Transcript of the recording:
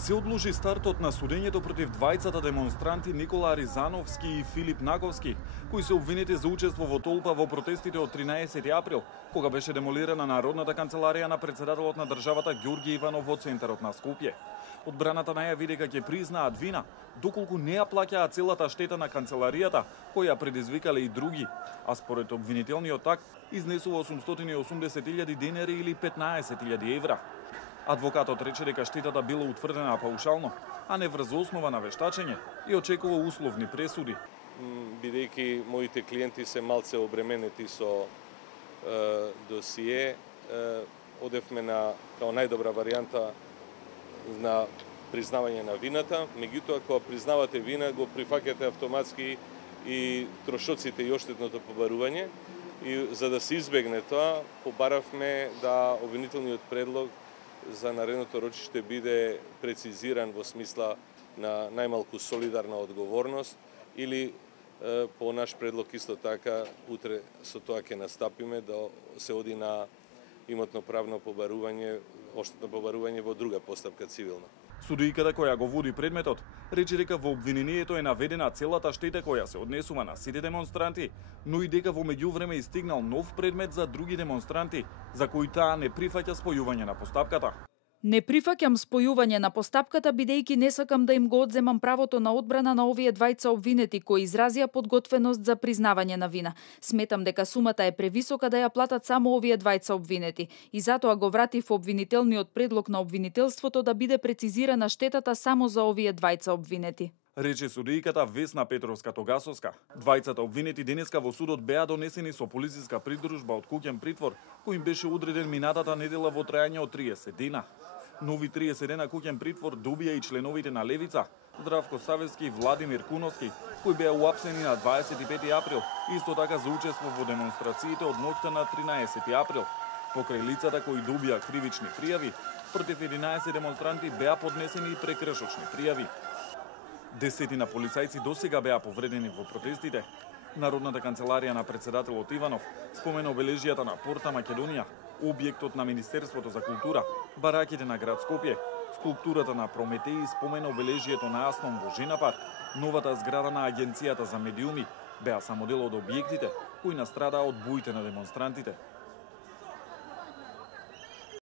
Се одложи стартот на судењето против двајцата демонстранти Никола Ризановски и Филип Наговски, кои се обвинети за учество во толпа во протестите од 13 април, кога беше демолирана Народната канцеларија на председателот на државата Ѓорѓе Иванов во центарот на Скопје. Одбраната најави дека ќе признаат вина, доколку не ја плаќаа целата штета на канцеларијата, која предизвикале и други, а според обвинителниот акт изнесува 880.000 денари или 15.000 евра. Адвокатот рече дека штетата била утврдена паушално, а не врз основа на вештачење и очекува условни пресуди. Бидејќи моите клиенти се малце обременети со досие, одевме на као најдобра варијанта на признавање на вината, меѓутоа кога признавате вина го прифаќате автоматски и трошоците и оштетното побарување, и за да се избегне тоа, побаравме да обвинителниот предлог за наредното рочиште биде прецизиран во смисла на најмалку солидарна одговорност или по наш предлог исто така утре со тоа ќе настапиме да се оди на имотно-правно побарување, оштетно побарување во друга постапка цивилна. Судијката која го води предметот рече дека во обвинението е наведена целата штета која се однесува на сите демонстранти, но и дека во меѓувреме истигнал нов предмет за други демонстранти, за кои таа не прифаќа спојување на постапката. Не прифаќам спојување на постапката бидејќи не сакам да им го одземам правото на одбрана на овие двајца обвинети кои изразија подготвеност за признавање на вина. Сметам дека сумата е превисока да ја платат само овие двајца обвинети и затоа го вратив обвинителниот предлог на обвинителството да биде прецизирана штетата само за овие двајца обвинети. Рече судијката Весна Петровска-Тогасовска. Двајцата обвинети денеска во судот беа донесени со полициска придружба од куќен притвор, кој им беше одреден минатата недела во трајање од 30 дена. Нови 30 дена куќен притвор добија и членовите на Левица, Здравко Савески и Владимир Куновски, кои беа уапсени на 25 април, исто така за учество во демонстрациите од ноќта на 13 април. Покрај лицата кои добија кривични пријави, против 11 демонстранти беа поднесени и прекршочни пријави. Десетина полицајци досега беа повредени во протестите. Народната канцеларија на председателот Иванов спомена обележјата на Порта Македонија, објектот на Министерството за култура, бараките на град Скопје, скулптурата на Прометеј спомена обележјето на Аснон во Женапар, новата зграда на Агенцијата за медиуми, беа само дел од објектите кои настрадаа од буите на демонстрантите.